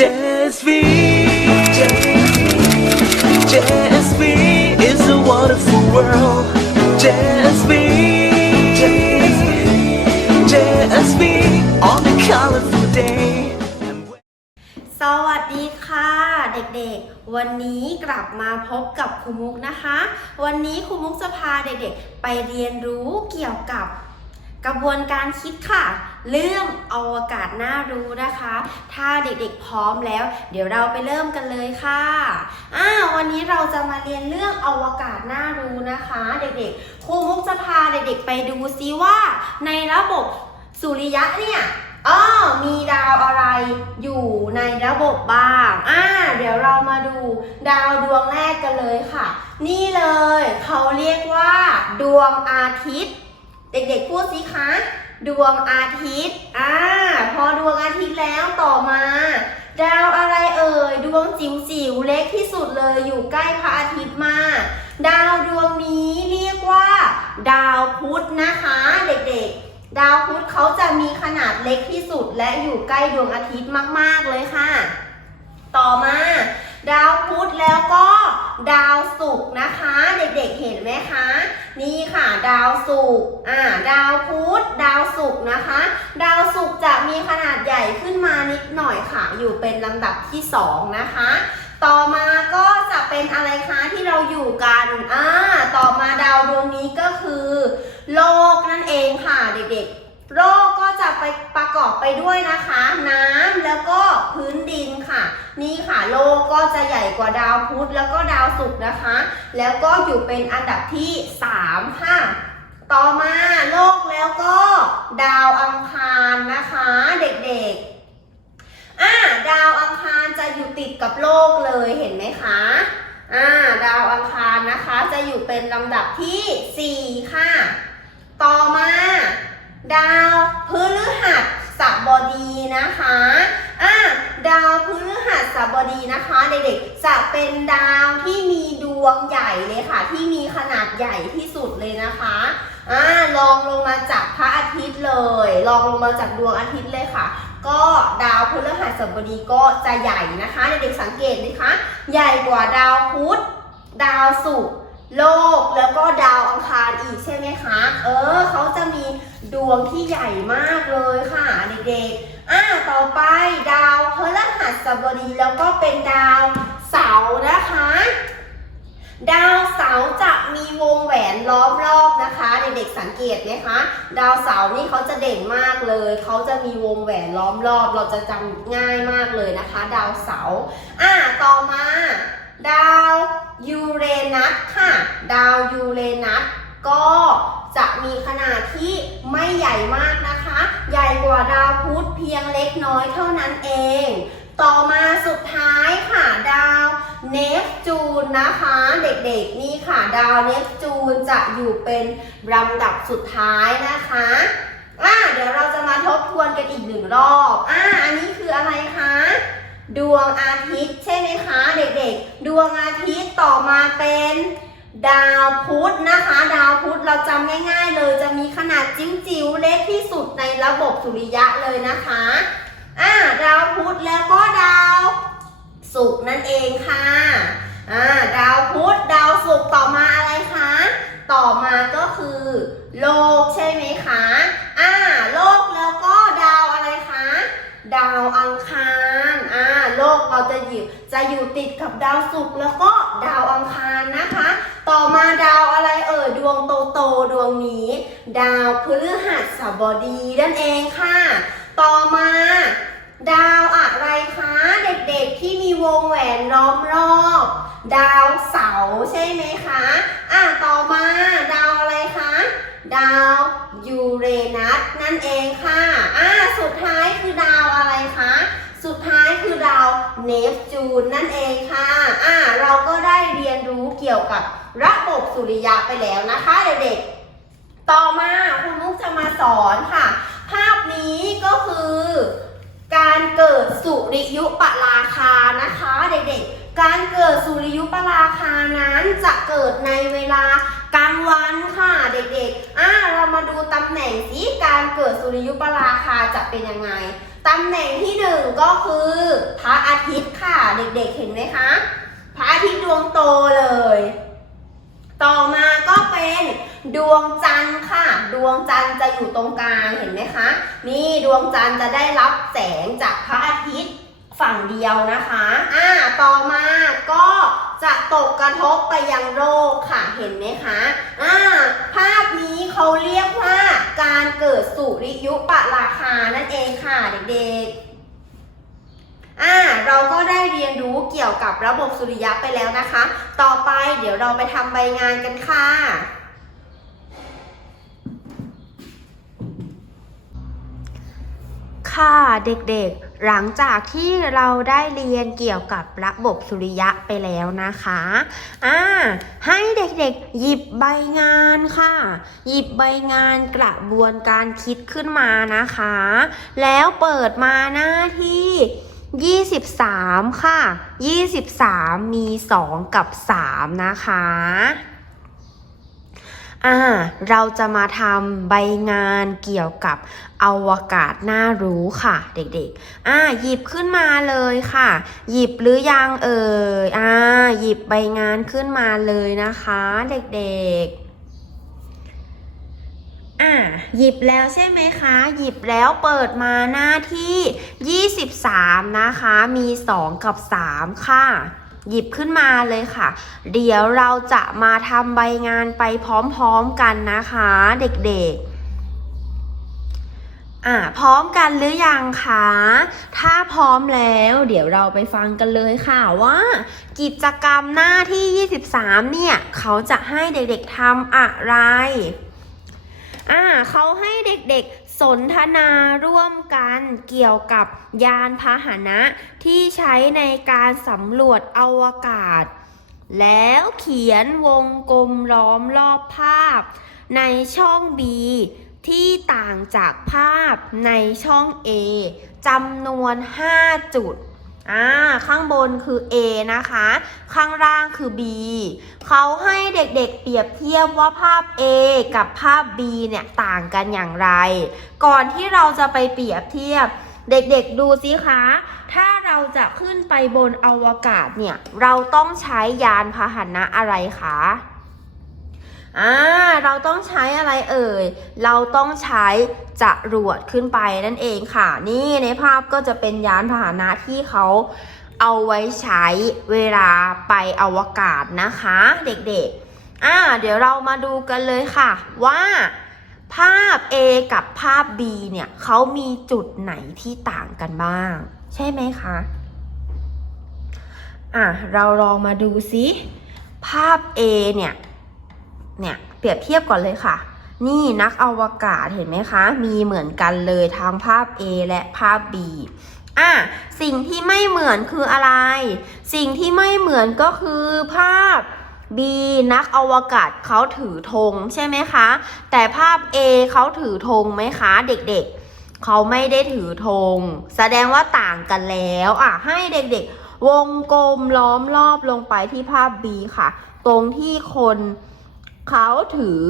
JSV JSV is a wonderful world JSV JSV on a colorful day สวัสดีค่ะ เด็กๆ วันนี้กลับมาพบกับครูมุกนะคะ วันนี้ครูมุกจะพาเด็กๆ ไปเรียนรู้เกี่ยวกับ กระบวนการคิดค่ะ เรื่องอวกาศน่ารู้นะคะ ถ้าเด็กๆพร้อมแล้ว เดี๋ยวเราไปเริ่มกันเลยค่ะอ่าวันนี้เราจะมาเรียนเรื่องอวกาศน่ารู้นะคะ เด็กๆครูมุกจะพาเด็กๆไปดูซิว่า ในระบบสุริยะเนี่ยอ้อมีดาวอะไรอยู่ในระบบบ้างอ่าเดี๋ยวเรามาดูดาวดวงแรกกันเลยค่ะ นี่เลย เขาเรียกว่า ดวงอาทิตย์ เด็กๆพูดสิคะ ดวงอาทิตย์ อ่า พอดวงอาทิตย์แล้วต่อมา ดาวอะไรเอ่ย ดวงจิ๋วจิ๋วๆเล็กที่สุดเลยอยู่ใกล้พระอาทิตย์มากดาวดวงนี้เรียกว่า ดาวพุธนะคะ เด็กๆ ดาวพุธเขาจะมีขนาดเล็กที่สุดและอยู่ใกล้ดวงอาทิตย์มากๆเลยค่ะ ต่อมา ดาวพุธแล้วก็ดาวศุกร์นะคะ เด็กๆเห็นไหมคะ นี่ค่ะ ดาวศุกร์อ่าดาวพุธดาวศุกร์นะคะ ดาวศุกร์จะมีขนาดใหญ่ขึ้นมานิดหน่อยค่ะ อยู่เป็นลำดับที่สองนะคะ ต่อมาก็จะเป็นอะไรคะที่เราอยู่กันอ่าต่อมาดาวดวงนี้ก็คือ โลกนั่นเองค่ะเด็กๆ โลกก็จะไปประกอบไปด้วยนะคะ น้ำแล้วก็พื้นดินค่ะ นี่ค่ะโลกก็จะใหญ่กว่าดาวพุธแล้วก็ดาวศุกร์นะคะ แล้วก็อยู่เป็นอันดับที่ 3 ค่ะ ต่อมาโลกแล้วก็ดาวอังคารนะคะเด็กๆอ่าดาวอังคารจะอยู่ติดกับโลกเลยเห็นไหมคะอ่าดาวอังคารนะคะจะอยู่เป็นลำดับทีสี่4 ค่ะ ต่อมา ดาวพฤหัสบดีนะคะอะดาวพฤหัสบดีนะคะเด็กๆจะเป็นดาวที่มีดวงใหญ่เลยค่ะ ที่มีขนาดใหญ่ที่สุดเลยนะคะอ่าลองลงมาจากพระอาทิตย์เลยลองลงมาจากดวงอาทิตย์เลยค่ะ ก็ดาวพฤหัสบดีก็จะใหญ่นะคะเด็กๆสังเกตนะคะ ใหญ่กว่าดาวพุธดาวศุกร์โลกแล้วก็ดาวอังคารอีกใช่ไหมคะ เออเขาจะมี ดวงที่ใหญ่มากเลยค่ะเด็กๆ อ่าต่อไปดาวพฤหัสบดีแล้วก็เป็นดาวเสาร์นะคะ ดาวเสาร์จะมีวงแหวนล้อมรอบนะคะเด็กๆสังเกตไหมคะ ดาวเสาร์นี่เขาจะเด่นมากเลย เขาจะมีวงแหวนล้อมรอบ เราจะจำง่ายมากเลยนะคะ ดาวเสาร์อ่าต่อมา ดาวยูเรนัสค่ะ ดาวยูเรนัสก็ จะมีขนาดที่ไม่ใหญ่มากนะคะ ใหญ่กว่าดาวพุธเพียงเล็กน้อยเท่านั้นเอง ต่อมาสุดท้ายค่ะดาวเนปจูนนะคะ เด็กๆนี่ค่ะดาวเนปจูนจะอยู่เป็นลำดับสุดท้ายนะคะอะเดี๋ยวเราจะมาทบทวนกันอีกหนึ่งรอบอะอันนี้คืออะไรคะดวงอาทิตย์ใช่ไหมคะ เด็กๆ ดวงอาทิตย์ต่อมาเป็น ดาวพุธนะคะ ดาวพุธเราจำง่าย ๆ เลยจะมีขนาดจิ๋วๆเล็กที่สุดในระบบสุริยะเลยนะคะอ่าดาวพุธแล้วก็ดาวศุกร์นั่นเองค่ะอ่าดาวพุธดาวศุกร์ต่อมาอะไรคะ ต่อมาก็คือ โลกใช่ไหมคะอ่าโลกแล้วก็ดาวอะไรคะ ดาวอังคารอ่าโลกเราจะอยู่จะอยู่ติดกับดาวศุกร์แล้วก็ดาวอังคารนะคะ ต่อมาดาวอะไรเอ่ย ดวงโตโตๆดวงนี้ ดาวพฤหัสบดีนั่นเองค่ะ ต่อมา ดาวอะไรคะเด็กๆที่มีวงแหวนล้อมรอบ ดาวเสาใช่ไหมคะอะต่อมาดาวอะไรคะดาวยูเรนัสนั่นเองค่ะอ่าสุดท้ายคือดาวอะไรคะสุดท้ายคือดาวเนปจูนนั่นเองค่ะอ่าเราก็ได้เรียนรู้เกี่ยวกับระบบสุริยะไปแล้วนะคะเด็กๆ ต่อมาคุณมุกจะมาสอนค่ะ ภาพนี้ก็คือ การเกิดสุริยุปราคานะคะ เด็กๆ การเกิดสุริยุปราคานั้นจะเกิดในเวลากลางวันค่ะเด็กๆอ่าเรามาดูตำแหน่งสิการเกิดสุริยุปราคาจะเป็นยังไงตตำแหน่งที่หนึ่งก็คือพระอาทิตย์ค่ะ เด็กๆเห็นไหมคะพระอาทิตย์ดวงโตเลย ต่อมาก็เป็น ดวงจันทร์ค่ะ ดวงจันทร์จะอยู่ตรงกลางเห็นไหมคะ นี่ดวงจันทร์จะได้รับแสงจากพระอาทิตย์ฝั่งเดียวนะคะ อ่า ต่อมาก็จะตกกระทบไปยังโลกค่ะ เห็นไหมคะ อ่า ภาพนี้เขาเรียกว่าการเกิดสุริยุปราคานั่นเองค่ะเด็กๆ อ่า เราก็ได้เรียนรู้เกี่ยวกับระบบสุริยะไปแล้วนะคะ ต่อไปเดี๋ยวเราไปทำใบงานกันค่ะ ค่ะเด็กๆ หลังจากที่เราได้เรียนเกี่ยวกับระบบสุริยะไปแล้วนะคะอ่าให้เด็กๆ หยิบใบงานค่ะ หยิบใบงานกระบวนการคิดขึ้นมานะคะ แล้วเปิดมาหน้าที่ 23 ค่ะ 23 มี 2 กับ 3 นะคะ อ่าเราจะมาทำใบงานเกี่ยวกับอวกาศน่ารู้ค่ะ เด็กๆ อ่า หยิบขึ้นมาเลยค่ะ หยิบหรือยังเอ่ย อ่า หยิบใบงานขึ้นมาเลยนะคะ เด็กๆอ่าหยิบแล้วใช่ไหมคะ หยิบแล้วเปิดมาหน้าที่ 23 นะคะ มี 2 กับ 3 ค่ะ หยิบขึ้นมาเลยค่ะ เดี๋ยวเราจะมาทำใบงานไปพร้อมๆกันนะคะเด็กๆอ่าพร้อมกันหรือยังคะ ถ้าพร้อมแล้ว เดี๋ยวเราไปฟังกันเลยค่ะว่า กิจกรรมหน้าที่ 23 เนี่ย เขาจะให้เด็กๆทำอะไร อ่าเขาให้เด็กๆ สนทนาร่วมกันเกี่ยวกับยานพาหนะที่ใช้ในการสำรวจอวกาศ แล้วเขียนวงกลมล้อมรอบภาพ ในช่อง B ที่ต่างจากภาพในช่อง A จำนวน 5 จุด อ่าข้างบนคือ A นะคะ ข้างล่างคือ B เขาให้เด็กๆเปรียบเทียบว่าภาพ A กับภาพ B เนี่ยต่างกันอย่างไร ก่อนที่เราจะไปเปรียบเทียบ เด็กๆดูสิคะ ถ้าเราจะขึ้นไปบนอวกาศเนี่ย เราต้องใช้ยานพาหนะอะไรคะ อ่าเราต้องใช้อะไรเอ่ย เราต้องใช้จรวดขึ้นไปนั่นเองค่ะ นี่ในภาพก็จะเป็นยานพาหนะที่เขาเอาไว้ใช้เวลาไปอวกาศนะคะ เด็กๆ อ่า เดี๋ยวเรามาดูกันเลยค่ะ ว่าภาพ A กับภาพ B เนี่ยเขามีจุดไหนที่ต่างกันบ้าง ใช่ไหมคะ อะ เราลองมาดูซิภาพ A เนี่ย เนี่ยเปรียบเทียบก่อนเลยค่ะ นี่นักอวกาศเห็นไหมคะ มีเหมือนกันเลยทั้งภาพ A และภาพ B อะสิ่งที่ไม่เหมือนคืออะไร สิ่งที่ไม่เหมือนก็คือภาพ B นักอวกาศเขาถือธงใช่ไหมคะ แต่ภาพ A เขาถือธงไหมคะเด็กๆ เขาไม่ได้ถือธง แสดงว่าต่างกันแล้วอะให้เด็กๆ วงกลมล้อมรอบลงไปที่ภาพ B ค่ะ ตรงที่คน เขาถือ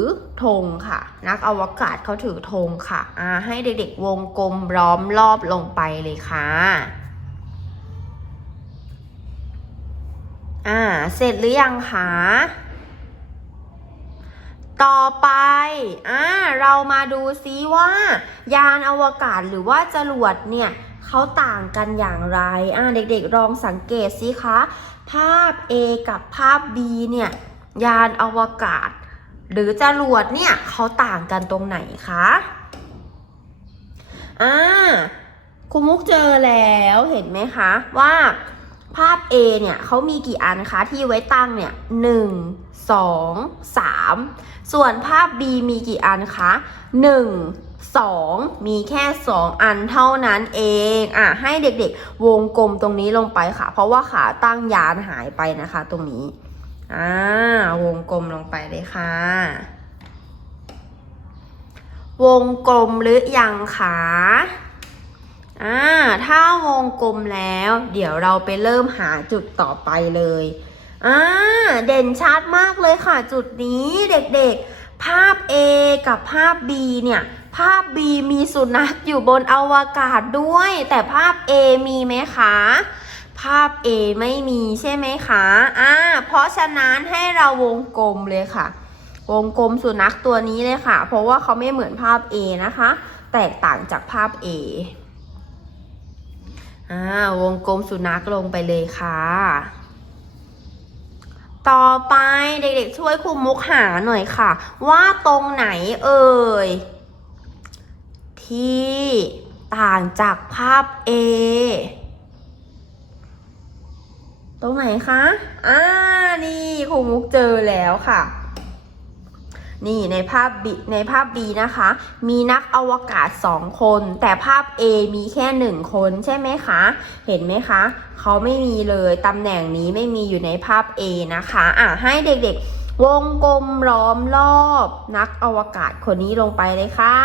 ธงค่ะ นักอวกาศเขาถือธงค่ะอ่าให้เด็กๆวงกลมล้อมรอบลงไปเลยค่ะอ่าเสร็จหรือยังคะต่อไป อ่า เรามาดูซิว่า ยานอวกาศหรือว่าจรวดเนี่ยเขาต่างกันอย่างไร อ่า เด็กๆลองสังเกตสิคะ ภาพ A กับภาพ B เนี่ย ยานอวกาศ หรือจรวดเนี่ยเขาต่างกันตรงไหนคะอ่าคุณมุกเจอแล้วเห็นไหมคะว่าภาพ A เนี่ยเขามีกี่อันคะที่ไว้ตั้งเนี่ยหนึ่งสองสามส่วนภาพ B มีกี่อันคะหนึ่งสองมีแค่สองอันเท่านั้นเองอะให้เด็กๆ วงกลมตรงนี้ลงไปค่ะ เพราะว่าขาตั้งยานหายไปนะคะตรงนี้ อ่าวงกลมลงไปเลยค่ะ วงกลมหรือยังคะอ่าถ้าวงกลมแล้ว เดี๋ยวเราไปเริ่มหาจุดต่อไปเลยอ่าเด่นชัดมากเลยค่ะ จุดนี้เด็กๆ ภาพ A กับภาพ B เนี่ย ภาพ B มีสุนัขอยู่บนอวกาศด้วย แต่ภาพ A มีไหมคะ ภาพ A ไม่มีใช่ไหมคะอ่าเพราะฉะนั้นให้เราวงกลมเลยค่ะ วงกลมสุนัขตัวนี้เลยค่ะ เพราะว่าเขาไม่เหมือนภาพ A นะคะ แตกต่างจากภาพ A อ่าวงกลมสุนัขลงไปเลยค่ะ ต่อไปเด็กๆช่วยครูมุกหาหน่อยค่ะ ว่าตรงไหนเอ่ย ที่ต่างจากภาพ A ตรงไหนคะ อ่า นี่ครูมุกเจอแล้วค่ะ นี่ในภาพ B ในภาพ B นะคะ มีนักอวกาศ2คน แต่ภาพ A มีแค่1คนใช่ไหมคะ เห็นไหมคะ เขาไม่มีเลย ตำแหน่งนี้ไม่มีอยู่ในภาพ A นะคะ อะ ให้เด็กๆ วงกลมล้อมรอบ นักอวกาศคนนี้ลงไปเลยค่ะ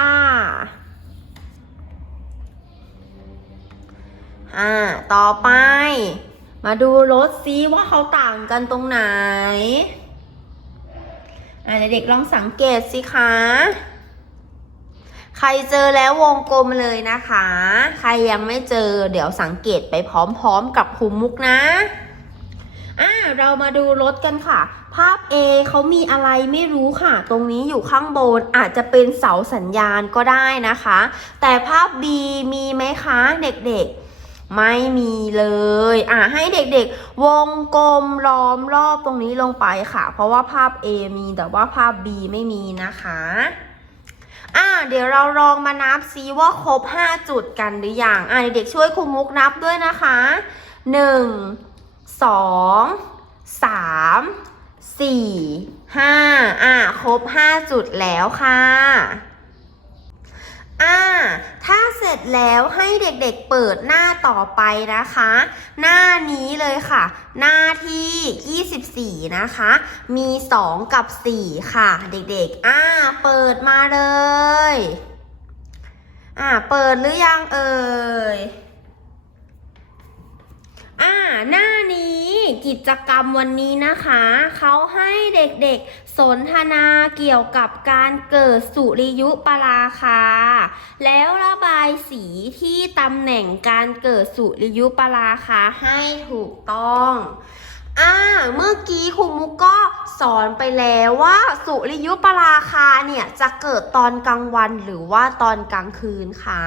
อ่า ต่อไป มาดูรถซิว่าเขาต่างกันตรงไหน อ่าเด็กๆลองสังเกตสิคะ ใครเจอแล้ววงกลมเลยนะคะ ใครยังไม่เจอเดี๋ยวสังเกตไปพร้อมๆกับครูมุกนะอ่าเรามาดูรถกันค่ะ ภาพ A เขามีอะไรไม่รู้ค่ะ ตรงนี้อยู่ข้างบนอาจจะเป็นเสาสัญญาณก็ได้นะคะ แต่ภาพ B มีไหมคะเด็กๆ ไม่มีเลย อ่าให้เด็กๆ วงกลมล้อมรอบตรงนี้ลงไปค่ะ เพราะว่าภาพ A มีแต่ว่าภาพ B ไม่มีนะคะอ่าเดี๋ยวเราลองมานับซิว่าครบ 5 จุดกันหรือยังอ่าเด็กๆช่วยครูมุกนับด้วยนะคะ 1 2 3 4 5อ่าครบ 5 จุดแล้วค่ะ อ่า ถ้าเสร็จแล้วให้เด็กๆเปิดหน้าต่อไปนะคะ หน้านี้เลยค่ะ หน้าที่ 24 นะคะ มี 2 กับ 4 ค่ะ เด็กๆ อ่า เปิดมาเลย อ่า เปิดหรือยังเอ่ย อ่าหน้านี้กิจกรรมวันนี้นะคะ เขาให้เด็กๆสนทนาเกี่ยวกับการเกิดสุริยุปราคา แล้วระบายสีที่ตำแหน่งการเกิดสุริยุปราคาให้ถูกต้องอ่าเมื่อกี้ครูมุกก็สอนไปแล้วว่าสุริยุปราคาเนี่ยจะเกิดตอนกลางวันหรือว่าตอนกลางคืนคะ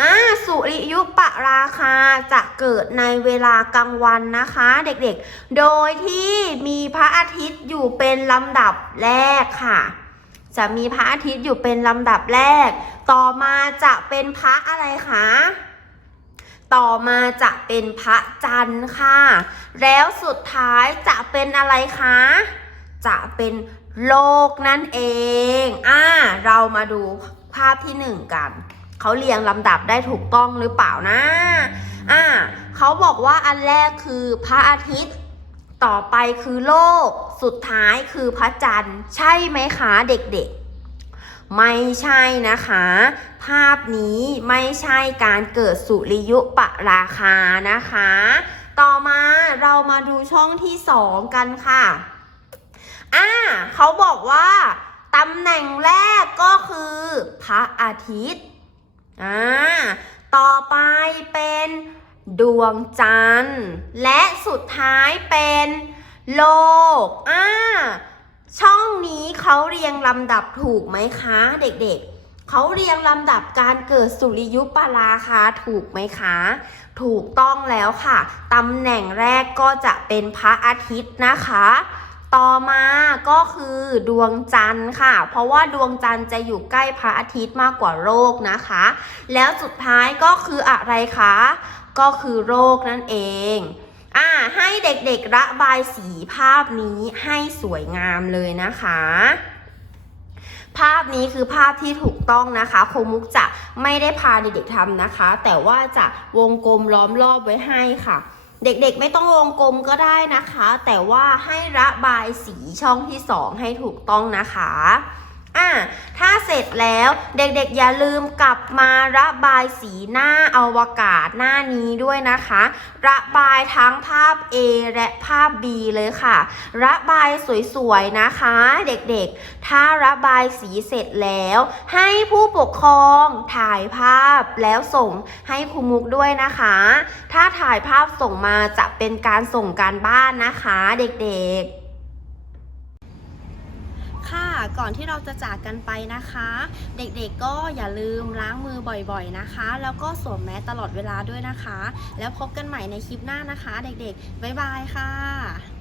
อ่าสุริยุปราคาจะเกิดในเวลากลางวันนะคะ เด็กๆ โดยที่มีพระอาทิตย์อยู่เป็นลำดับแรกค่ะ จะมีพระอาทิตย์อยู่เป็นลำดับแรก ต่อมาจะเป็นพระอะไรคะต่อมาจะเป็นพระจันทร์ค่ะ แล้วสุดท้ายจะเป็นอะไรคะ จะเป็นโลกนั่นเอง อ่า เรามาดูภาพที่หนึ่งกัน เขาเรียงลำดับได้ถูกต้องหรือเปล่านะ อ่าเขาบอกว่าอันแรกคือพระอาทิตย์ ต่อไปคือโลก สุดท้ายคือพระจันทร์ ใช่ไหมคะเด็กๆ ไม่ใช่นะคะ ภาพนี้ไม่ใช่การเกิดสุริยุปราคานะคะ ต่อมาเรามาดูช่องที่สองกันค่ะอ่าเขาบอกว่าตำแหน่งแรกก็คือพระอาทิตย์ อ่าต่อไปเป็นดวงจันทร์ และสุดท้ายเป็นโลกอ่าช่องนี้เขาเรียงลำดับถูกไหมคะเด็กๆเขาเรียงลำดับการเกิดสุริยุปราคาถูกไหมคะ ถูกต้องแล้วค่ะตำแหน่งแรกก็จะเป็นพระอาทิตย์นะคะ ต่อมาก็คือดวงจันทร์ค่ะ เพราะว่าดวงจันทร์จะอยู่ใกล้พระอาทิตย์มากกว่าโลกนะคะ แล้วสุดท้ายก็คืออะไรคะ ก็คือโรคนั่นเองอ่าให้เด็กๆระบายสีภาพนี้ให้สวยงามเลยนะคะ ภาพนี้คือภาพที่ถูกต้องนะคะครูมุกจะไม่ได้พาเด็กๆทำนะคะ แต่ว่าจะวงกลมล้อมรอบไว้ให้ค่ะ เด็กๆไม่ต้องวงกลมก็ได้นะคะ แต่ว่าให้ระบายสีช่องที่สองให้ถูกต้องนะคะ อะถ้าเสร็จแล้วเด็กๆอย่าลืมกลับมาระบายสีหน้าอวกาศหน้านี้ด้วยนะคะ ระบายทั้งภาพ A และภาพ B เลยค่ะ ระบายสวยๆนะคะ เด็กๆ ถ้าระบายสีเสร็จแล้ว ให้ผู้ปกครองถ่ายภาพแล้วส่งให้ครูมุกด้วยนะคะ ถ้าถ่ายภาพส่งมาจะเป็นการส่งการบ้านนะคะ เด็กๆ ก่อนที่เราจะจากกันไปนะคะ เด็กๆก็อย่าลืมล้างมือบ่อยๆนะคะ แล้วก็สวมแมสตลอดเวลาด้วยนะคะ แล้วพบกันใหม่ในคลิปหน้านะคะ เด็กๆบ๊ายบายค่ะ